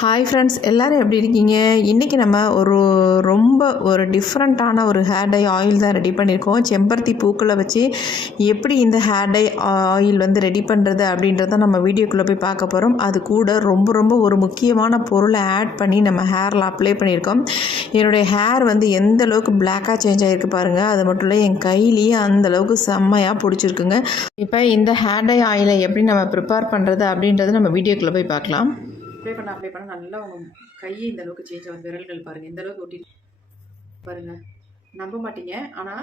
Hi friends எல்லோரும் எப்படி இருக்கீங்க? இன்றைக்கி நம்ம ஒரு ரொம்ப ஒரு டிஃப்ரெண்ட்டான ஒரு ஹேர் டை ஆயில் தான் ரெடி பண்ணியிருக்கோம். செம்பருத்தி பூக்களை வச்சு எப்படி இந்த ஹேர் டை ஆயில் வந்து ரெடி பண்ணுறது அப்படின்றத நம்ம வீடியோக்குள்ளே போய் பார்க்க போகிறோம் அது கூட ரொம்ப ரொம்ப ஒரு முக்கியமான பொருளை ஆட் பண்ணி நம்ம ஹேரில் அப்ளை பண்ணியிருக்கோம். என்னுடைய ஹேர் வந்து எந்த அளவுக்கு பிளாக்காக சேஞ்ச் ஆகிருக்கு பாருங்கள் அது மட்டும் இல்லை என் கையிலேயே அந்த அளவுக்கு செம்மையாக பிடிச்சிருக்குங்க. இப்போ இந்த ஹேர் டை ஆயிலை எப்படி நம்ம ப்ரிப்பேர் பண்ணுறது அப்படின்றத நம்ம வீடியோக்குள்ளே போய் பார்க்கலாம். அப்ளை பண்ண அப்ளை பண்ண நல்லா உங்கள் கையை இந்த அளவுக்கு சேஞ்ச் ஆகும் விரல்கள் பாருங்கள் இந்த அளவுக்கு ஒட்டி பாருங்கள் நம்ப மாட்டீங்க. ஆனால்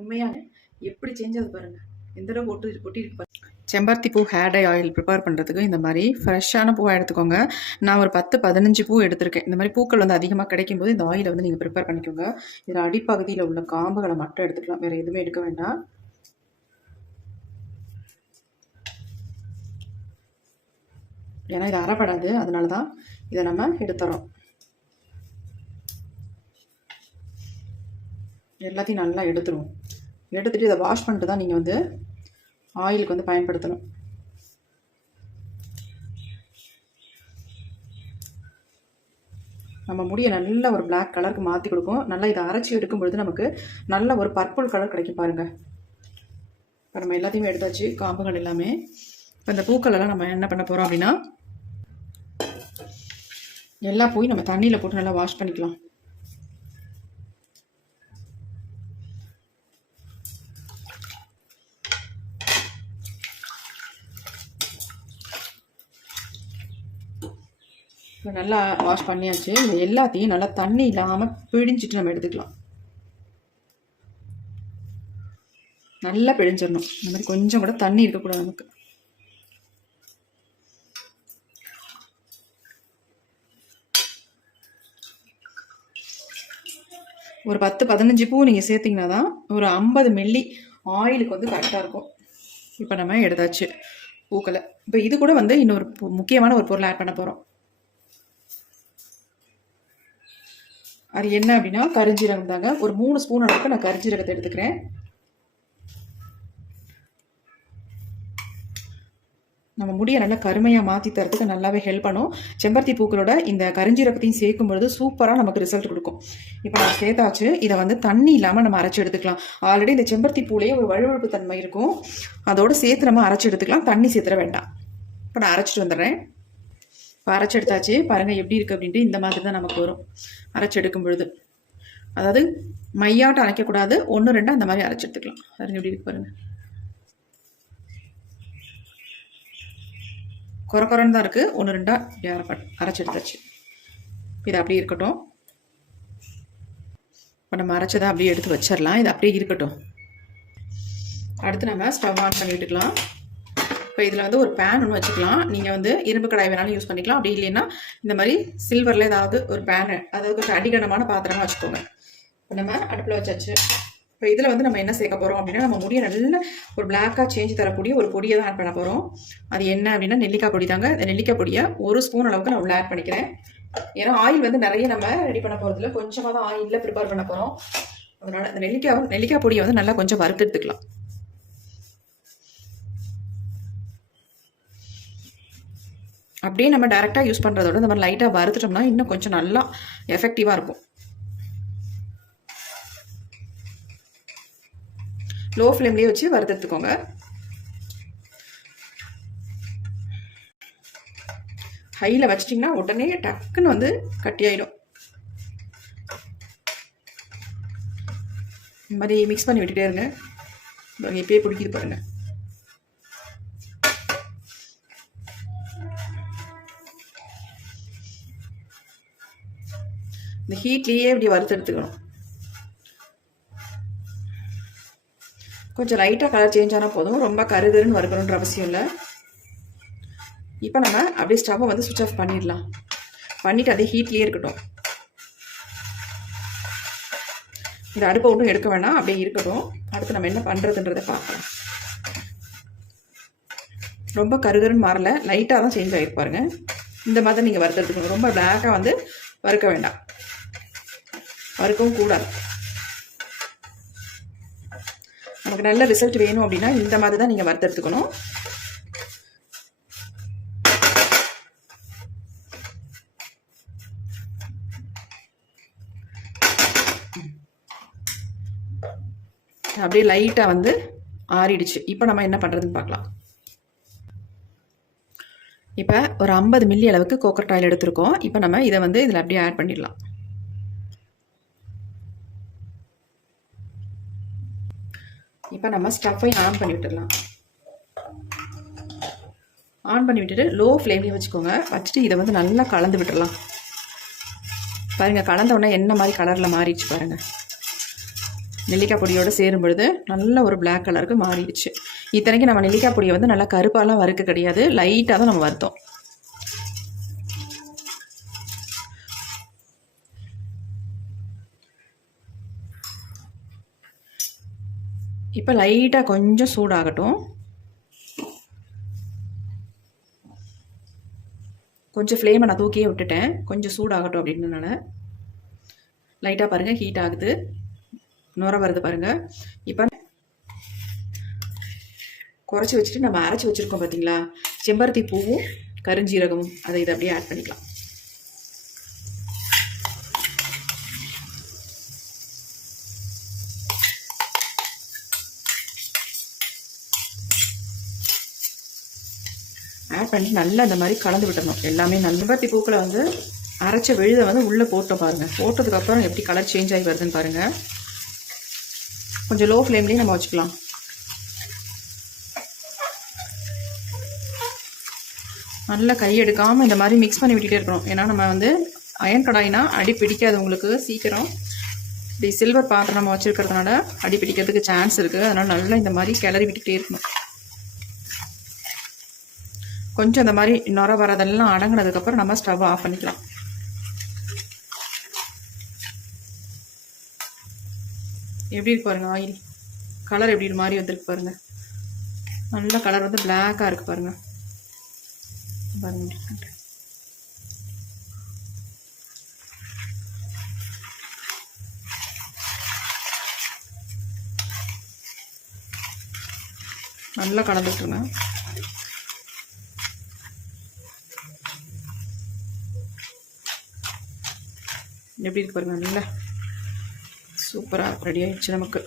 உண்மையான எப்படி சேஞ்ச் ஆகுது பாருங்கள் எந்த அளவுக்கு ஒட்டி ஒட்டிருக்கு பாருங்க. செம்பருத்தி பூ ஹேர் டை ஆயில் ப்ரிப்பேர் பண்ணுறதுக்கு இந்த மாதிரி ஃப்ரெஷ்ஷான பூவாக எடுத்துக்கோங்க. நான் ஒரு பத்து பதினஞ்சு பூ எடுத்திருக்கேன். இந்த மாதிரி பூக்கள் வந்து அதிகமாக கிடைக்கும் போது இந்த ஆயிலை வந்து நீங்கள் ப்ரிப்பேர் பண்ணிக்கோங்க. இதில் அடிப்பகுதியில் உள்ள காம்புகளை மட்டும் எடுத்துக்கலாம். வேறு எதுவுமே எடுக்க வேண்டாம். ஏன்னா இது அறப்படாது அதனால தான் இதை நம்ம எடுத்துறோம். எல்லாத்தையும் நல்லா எடுத்துருவோம். எடுத்துகிட்டு இதை வாஷ் பண்ணிட்டு தான் நீங்கள் வந்து ஆயிலுக்கு வந்து பயன்படுத்தணும். நம்ம முடியை நல்ல ஒரு பிளாக் கலருக்கு மாற்றி கொடுக்கும். நல்லா இதை அரைச்சி எடுக்கும் பொழுது நமக்கு நல்ல ஒரு பர்பிள் கலர் கிடைக்கும் பாருங்கள் இப்போ நம்ம எல்லாத்தையுமே எடுத்தாச்சு காம்புகள் எல்லாமே. இப்போ இந்த பூக்களெல்லாம் நம்ம என்ன பண்ண போகிறோம் அப்படின்னா எல்லாம் போய் நம்ம தண்ணியில் போட்டு நல்லா வாஷ் பண்ணிக்கலாம். இப்போ நல்லா வாஷ் பண்ணியாச்சு. இந்த எல்லாத்தையும் நல்லா தண்ணி இல்லாமல் பிழிஞ்சிட்டு நம்ம எடுத்துக்கலாம். நல்லா பிழிஞ்சிடணும். இந்த மாதிரி கொஞ்சம் கூட தண்ணி இருக்கக்கூடாது நமக்கு. ஒரு பத்து பதினஞ்சு பூ நீங்கள் சேர்த்திங்கன்னா தான் ஒரு ஐம்பது மில்லி ஆயிலுக்கு வந்து கரெக்டாக இருக்கும். இப்போ நம்ம எடுத்தாச்சு பூக்களை. இப்போ இது கூட வந்து இன்னொரு முக்கியமான ஒரு பொருள் ஆட் பண்ண போகிறோம் அது என்ன அப்படின்னா கரிஞ்சீரகம் தாங்க. ஒரு மூணு ஸ்பூன் அளவுக்கு நான் கரிஞ்சீரகத்தை எடுத்துக்கிறேன். நம்ம முடியை நல்லா கருமையாக மாற்றி தரத்துக்கு நல்லாவே ஹெல்ப் பண்ணும். செம்பருத்தி பூக்களோட இந்த கரிஞ்சீரகத்தையும் சேர்க்கும் பொழுது சூப்பராக நமக்கு ரிசல்ட் கொடுக்கும். இப்போ நான் சேர்த்தாச்சு. இதை வந்து தண்ணி இல்லாமல் நம்ம அரைச்சி எடுத்துக்கலாம். ஆல்ரெடி இந்த செம்பருத்தி பூலேயே ஒரு வழுவழுப்பு தன்மை இருக்கும். அதோடு சேர்த்து நம்ம அரைச்சி எடுத்துக்கலாம். தண்ணி சேர்த்துற வேண்டாம். இப்போ நான் அரைச்சிட்டு வந்துடுறேன். இப்போ அரைச்சி எடுத்தாச்சு. பாருங்கள் எப்படி இருக்குது அப்படின்ட்டு இந்த மாதிரி தான் நமக்கு வரும். அரைச்சி எடுக்கும் பொழுது. அதாவது மையாட்டம் அரைக்கக்கூடாது. ஒன்று ரெண்டு அந்த மாதிரி அரைச்சி எடுத்துக்கலாம். பாருங்கள் எப்படி இருக்கு பாருங்கள் குறை குறைன்னு தான் இருக்குது ஒன்று ரெண்டாக இப்படி அரைப்பட் அரைச்சி எடுத்தாச்சு. இது அப்படியே இருக்கட்டும். இப்போ நம்ம அரைச்சதை அப்படியே எடுத்து வச்சிடலாம். இது அப்படியே இருக்கட்டும். அடுத்து நம்ம ஸ்டவ் ஆன் பண்ணி விட்டுக்கலாம். இப்போ இதில் வந்து ஒரு பேன் ஒன்று வச்சுக்கலாம். நீங்கள் வந்து இரும்பு கடாய் வேணாலும் யூஸ் பண்ணிக்கலாம். அப்படி இல்லைன்னா இந்த மாதிரி சில்வரில் ஏதாவது ஒரு பேனு அதாவது கொஞ்சம் அடிகனமான பாத்திரமாக வச்சுக்கோங்க. இப்போ நம்ம அடுப்பில் வச்சாச்சு. இப்போ இதில் வந்து நம்ம என்ன சேர்க்க போகிறோம் அப்படின்னா நம்ம முடிய நல்ல ஒரு பிளாக்காக சேஞ்ச் தரக்கூடிய ஒரு பொடியை தான் ஆட் பண்ண போகிறோம் அது என்ன அப்படின்னா நெல்லிக்காய் பொடி தாங்க. இந்த நெல்லிக்காய் பொடியை ஒரு ஸ்பூன் அளவுக்கு நான் உள்ள ஆட் பண்ணிக்கிறேன். ஏன்னா ஆயில் வந்து நிறைய நம்ம ரெடி பண்ண போகிறதுல கொஞ்சமாக தான் ஆயிலில் ப்ரிப்பேர் பண்ண போகிறோம் அதனால் இந்த நெல்லிக்காய் நெல்லிக்காய் பொடியை வந்து நல்லா கொஞ்சம் வறுத்து எடுத்துக்கலாம். அப்படியே நம்ம டேரெக்டாக யூஸ் பண்ணுறதோட இந்த மாதிரி லைட்டாக வறுத்துட்டோம்னா இன்னும் கொஞ்சம் நல்லா எஃபெக்டிவாக இருக்கும். லோ ஃப்ளேம்லேயே வச்சு வறுத்தெடுத்துக்கோங்க. ஹையில் வச்சிட்டிங்கன்னா உடனே டக்குன்னு வந்து கட்டி ஆகிடும் இந்த மாதிரி மிக்ஸ் பண்ணி விட்டுட்டே இருங்க. எப்பயே பிடிக்கிது பாருங்கள் இந்த ஹீட்லேயே இப்படி வறுத்து கொஞ்சம் லைட்டாக கலர் சேஞ்ச் ஆனால் போதும். ரொம்ப கருகருன்னு வறுக்கணுன்ற அவசியம் இல்லை. இப்போ நம்ம அப்படியே ஸ்டவ்வை வந்து சுவிட்ச் ஆஃப் பண்ணிடலாம். பண்ணிவிட்டு அதே ஹீட்லேயே இருக்கட்டும். இந்த அடுப்பை ஒன்றும் எடுக்க வேணாம். அப்படியே இருக்கட்டும். அடுத்து நம்ம என்ன பண்ணுறதுன்றதை பார்க்கலாம். ரொம்ப கருகருன்னு மாறல. லைட்டாக தான் சேஞ்ச் ஆகிருப்பாருங்க இந்த மாதிரி நீங்கள் வறுத்தெடுத்துக்கணும் ரொம்ப பிளாக்காக வந்து வறுக்க வேண்டாம். வறுக்கவும் கூடாது. நமக்கு நல்ல ரிசல்ட் வேணும் அப்படின்னா இந்த மாதிரி தான் நீங்கள் வறுத்தெடுத்துக்கணும் அப்படியே லைட்டாக வந்து ஆறிடுச்சு. இப்போ நம்ம என்ன பண்ணுறதுன்னு பார்க்கலாம். இப்போ ஒரு ஐம்பது மில்லி அளவுக்கு கோக்கர் ஆயில் எடுத்திருக்கோம். இப்போ நம்ம இதை வந்து இதில் அப்படியே ஆட் பண்ணிடலாம். இப்போ நம்ம ஸ்டஃப்பை ஆன் பண்ணி விட்டுடலாம். ஆன் பண்ணி விட்டுட்டு லோ ஃப்ளேம்லேயே வச்சுக்கோங்க. வச்சுட்டு இதை வந்து நல்லா கலந்து விட்டுடலாம். பாருங்கள் கலந்த உடனே என்ன மாதிரி கலரில் மாறிடுச்சு பாருங்கள் நெல்லிக்காய் பொடியோடு சேரும் பொழுது நல்ல ஒரு பிளாக் கலருக்கு மாறிடுச்சு. இத்தனைக்கு நம்ம நெல்லிக்காய் பொடியை வந்து நல்லா கருப்பாலாம் வறுக்க கிடையாது. லைட்டாக தான் நம்ம வறுத்தோம். இப்போ லைட்டாக கொஞ்சம் சூடாகட்டும். கொஞ்சம் ஃப்ளேமை நான் தூக்கியே விட்டுட்டேன். கொஞ்சம் சூடாகட்டும் அப்படின்றனால லைட்டாக பாருங்கள் ஹீட் ஆகுது. நுர வருது பாருங்கள் இப்போ குறைச்சி வச்சுட்டு நம்ம அரைச்சி வச்சுருக்கோம் பார்த்தீங்களா செம்பருத்தி பூவும் கருஞ்சீரகமும் அதை இதை அப்படியே ஆட் பண்ணிக்கலாம். ஆட் பண்ணி நல்லா இந்த மாதிரி கலந்து விட்டணும் எல்லாமே நல்ல பூக்களை வந்து அரைச்ச விழுதை வந்து உள்ளே போட்டோம் பாருங்கள் போட்டதுக்கப்புறம் எப்படி கலர் சேஞ்ச் ஆகி வருதுன்னு பாருங்கள் கொஞ்சம் லோ ஃப்ளேம்லேயே நம்ம வச்சுக்கலாம். நல்லா கை எடுக்காமல் இந்த மாதிரி மிக்ஸ் பண்ணி விட்டுட்டே இருக்கணும். ஏன்னா நம்ம வந்து அயன் கடாயினா அடி பிடிக்காது உங்களுக்கு சீக்கிரம். இப்படி சில்வர் பாத்திரம் நம்ம வச்சுருக்கிறதுனால அடி பிடிக்கிறதுக்கு சான்ஸ் இருக்குது அதனால் நல்லா இந்த மாதிரி கிளறி விட்டுக்கிட்டே இருக்கணும். கொஞ்சம் இந்த மாதிரி நுர வரதெல்லாம் அடங்கினதுக்கப்புறம் நம்ம ஸ்டவ் ஆஃப் பண்ணிக்கலாம். எப்படி இருக்கு பாருங்க ஆயில் கலர் எப்படி மாதிரி வந்திருக்கு பாருங்கள் நல்ல கலர் வந்து பிளாக்காக இருக்குது பாருங்க. பாருங்க நல்லா கலந்துட்டுருங்க. எப்படி இருக்கு பாருங்க நல்லா சூப்பராக ரெடி ஆயிடுச்சு நமக்கு.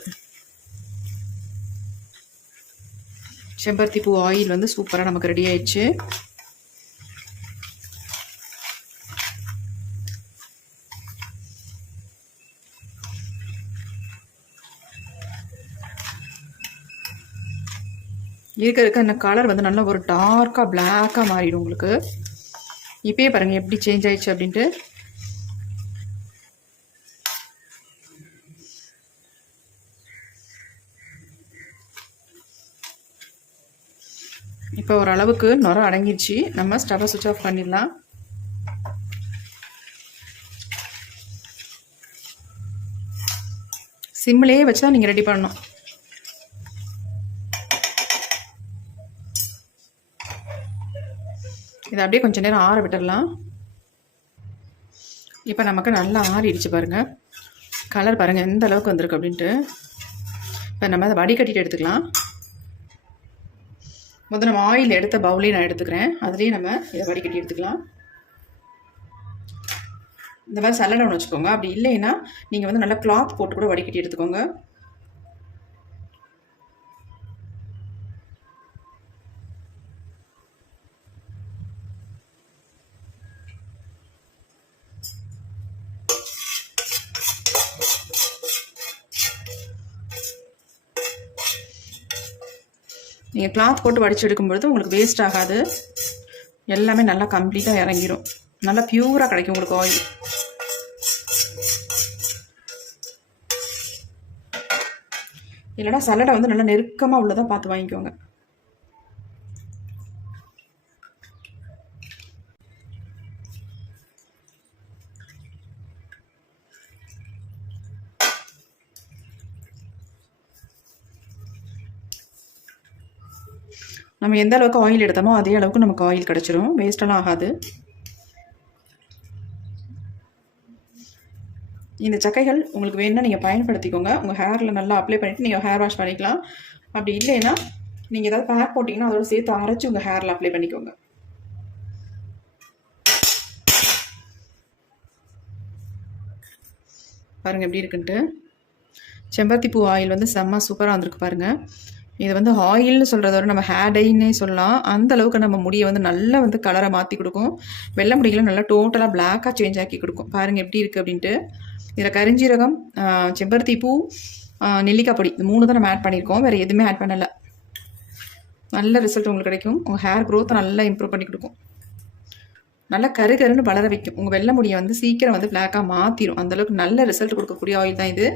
செம்பருத்தி பூ ஆயில் வந்து சூப்பராக நமக்கு ரெடி ஆயிடுச்சு. இருக்க இருக்க அந்த கலர் வந்து நல்லா ஒரு டார்க்காக பிளாக்காக மாறிடும் உங்களுக்கு. இப்போயே பாருங்கள் எப்படி சேஞ்ச் ஆயிடுச்சு அப்படின்ட்டு. இப்போ ஓரளவுக்கு நுரம் அடங்கிடுச்சு. நம்ம ஸ்டவ்வை சுவிட்ச் ஆஃப் பண்ணிடலாம். சிம்லேயே வச்சா நீங்கள் ரெடி பண்ணணும். இதை அப்படியே கொஞ்சம் நேரம் ஆற விட்டுடலாம். இப்போ நமக்கு நல்லா ஆறிடுச்சு பாருங்கள் கலர் பாருங்கள் எந்த அளவுக்கு வந்திருக்கு அப்படின்ட்டு. இப்போ நம்ம அதை வடிகட்டிட்டு எடுத்துக்கலாம். முதல்ல நம்ம ஆயில் எடுத்த பவுலையும் நான் எடுத்துக்கிறேன். அதுலேயே நம்ம இதை வடிகட்டி எடுத்துக்கலாம். இந்த மாதிரி சல்லடை ஒன்று வச்சுக்கோங்க. அப்படி இல்லைன்னா நீங்கள் வந்து நல்லா கிளாத் போட்டு கூட வடிகட்டி எடுத்துக்கோங்க. நீங்கள் கிளாத் போட்டு வடிச்சு எடுக்கும்பொழுது உங்களுக்கு வேஸ்ட் ஆகாது. எல்லாமே நல்லா கம்ப்ளீட்டாக இறங்கிடும் நல்லா பியூராக கிடைக்கும் உங்களுக்கு ஆயில் இல்லைனா சலடை வந்து நல்லா நெருக்கமாக உள்ளதாக பார்த்து வாங்கிக்கோங்க. நம்ம எந்த அளவுக்கு ஆயில் எடுத்தோமோ அதே அளவுக்கு நமக்கு ஆயில் கிடச்சிரும். வேஸ்டெல்லாம் ஆகாது. இந்த சக்கைகள் உங்களுக்கு வேணும்னா நீங்கள் பயன்படுத்திக்கோங்க. உங்கள் ஹேரில் நல்லா அப்ளை பண்ணிவிட்டு நீங்கள் ஹேர் வாஷ் பண்ணிக்கலாம். அப்படி இல்லைன்னா நீங்கள் ஏதாவது பேக் போட்டிங்கன்னா அதோட சேர்த்து அரைச்சி உங்கள் ஹேரில் அப்ளை பண்ணிக்கோங்க. பாருங்கள் எப்படி இருக்குன்ட்டு. செம்பருத்தி பூ ஆயில் வந்து செம்ம சூப்பராக வந்திருக்கு பாருங்கள் இது வந்து ஆயில்னு சொல்கிறத விட நம்ம ஹேர் டைன்னே சொல்லலாம். அந்த அளவுக்கு நம்ம முடியை வந்து நல்லா வந்து கலரை மாற்றி கொடுக்கும். வெள்ளை முடிகளை நல்லா டோட்டலாக பிளாக்காக சேஞ்ச் ஆக்கி கொடுக்கும். பாருங்கள் எப்படி இருக்குது அப்படின்ட்டு. இதில் கரிஞ்சீரகம் செம்பருத்தி பூ நெல்லிக்காய் பொடி. இது மூணு தான் நம்ம ஆட் பண்ணியிருக்கோம். வேறு எதுவுமே ஆட் பண்ணலை. நல்ல ரிசல்ட் உங்களுக்கு கிடைக்கும். உங்கள் ஹேர் க்ரோத்தை நல்லா இம்ப்ரூவ் பண்ணி கொடுக்கும். நல்லா கரு கருன்னு வளர வைக்கும். உங்கள் வெள்ளை முடியை வந்து சீக்கிரம் வந்து பிளாக்காக மாற்றிடும் அந்தளவுக்கு நல்ல ரிசல்ட் கொடுக்கக்கூடிய ஆயில் தான் இது.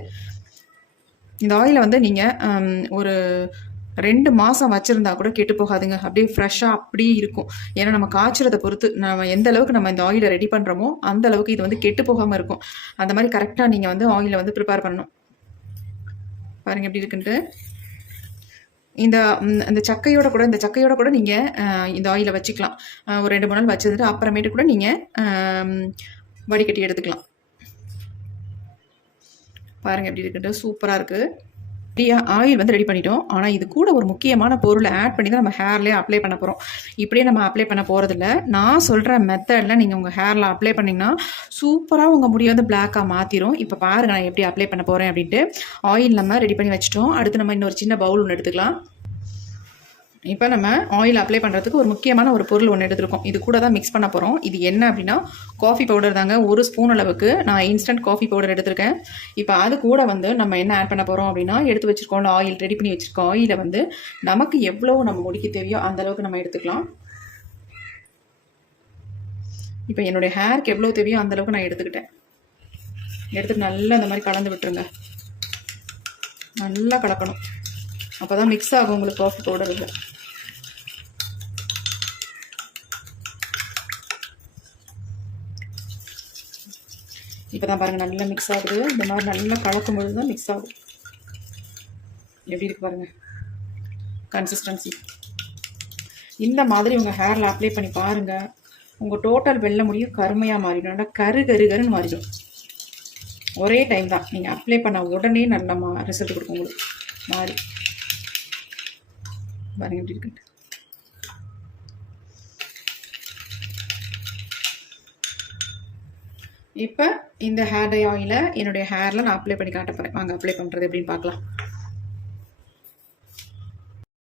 இந்த ஆயிலை வந்து நீங்கள் ஒரு ரெண்டு மாதம் வச்சுருந்தா கூட கெட்டு போகாதுங்க. அப்படியே ஃப்ரெஷ்ஷாக அப்படியே இருக்கும். ஏன்னா நம்ம காய்ச்சறதை பொறுத்து நம்ம எந்த அளவுக்கு நம்ம இந்த ஆயிலை ரெடி பண்ணுறோமோ அந்த அளவுக்கு இது வந்து கெட்டு போகாமல் இருக்கும். அந்த மாதிரி கரெக்டாக நீங்கள் வந்து ஆயிலை வந்து ப்ரிப்பேர் பண்ணணும். பாருங்கள் எப்படி இருக்குன்ட்டு. இந்த இந்த சக்கையோட கூட இந்த சக்கையோட கூட நீங்கள் இந்த ஆயிலை வச்சுக்கலாம். ஒரு ரெண்டு மூணு நாள் வச்சதுட்டு அப்புறமேட்டு கூட நீங்கள் வடிகட்டி எடுத்துக்கலாம். பாருங்கள் எப்படி இருக்குன்ட்டு. சூப்பராக இருக்குது ஆயில் வந்து ரெடி பண்ணிட்டோம். ஆனால் இது கூட ஒரு முக்கியமான பொருளை ஆட் பண்ணி தான் நம்ம ஹேர்லேயே அப்ளை பண்ண போகிறோம் இப்படியே நம்ம அப்ளை பண்ண போகிறதில்ல நான் சொல்கிற மெத்தடில் நீங்கள் உங்கள் ஹேரில் அப்ளை பண்ணிங்கன்னா சூப்பராக உங்கள் முடியை வந்து பிளாக்காக மாற்றிடும் இப்போ பாருங்கள் நான் எப்படி அப்ளை பண்ண போகிறேன் அப்படின்ட்டு. ஆயில் நம்ம ரெடி பண்ணி வச்சிட்டோம். அடுத்து நம்ம இன்னொரு சின்ன பவுல் ஒன்று எடுத்துக்கலாம். இப்போ நம்ம ஆயில் அப்ளை பண்ணுறதுக்கு ஒரு முக்கியமான ஒரு பொருள் ஒன்று எடுத்துருக்கோம். இது கூட தான் மிக்ஸ் பண்ண போகிறோம் இது என்ன அப்படின்னா காஃபி பவுடர் தாங்க. ஒரு ஸ்பூன் அளவுக்கு நான் இன்ஸ்டன்ட் காஃபி பவுடர் எடுத்திருக்கேன். இப்போ அது கூட வந்து நம்ம என்ன ஆட் பண்ண போகிறோம் அப்படின்னா எடுத்து வச்சிருக்கோம்ல ஆயில் ரெடி பண்ணி வச்சுருக்கோம் ஆயிலை வந்து நமக்கு எவ்வளோ நம்ம முடிக்க தேவையோ அந்த அளவுக்கு நம்ம எடுத்துக்கலாம். இப்போ என்னுடைய ஹேருக்கு எவ்வளோ தேவையோ அந்தளவுக்கு நான் எடுத்துக்கிட்டேன். எடுத்துட்டு நல்லா அந்த மாதிரி கலந்து விட்டுருங்க. நல்லா கலக்கணும். அப்போ தான் மிக்ஸ் ஆகும் உங்களுக்கு காஃபி பவுடர் இல்லை இப்போ தான் பாருங்கள் நல்லா மிக்ஸ் ஆகுது. இந்த மாதிரி நல்லா கலக்கும் பொழுது தான் மிக்ஸ் ஆகும். எப்படி இருக்குது பாருங்கள் கன்சிஸ்டன்சி இந்த மாதிரி உங்கள் ஹேரில் அப்ளை பண்ணி பாருங்கள் உங்கள் டோட்டல் வெள்ளை முடியும் கருமையாக மாறிடும். நல்லா கரு கரு கருன்னு மாறிடும். ஒரே டைம் தான். நீங்கள் அப்ளை பண்ண உடனே நல்ல மா ரிசல்ட் கொடுக்கும் உங்களுக்கு. மாறி. பாருங்கள் எப்படி இருக்குன்ட்டு. இப்போ இந்த ஹேர் டை ஆயிலை என்னுடைய ஹேரில் நான் அப்ளை பண்ணி காட்ட போகிறேன் வாங்க அப்ளை பண்ணுறது எப்படின்னு பார்க்கலாம்.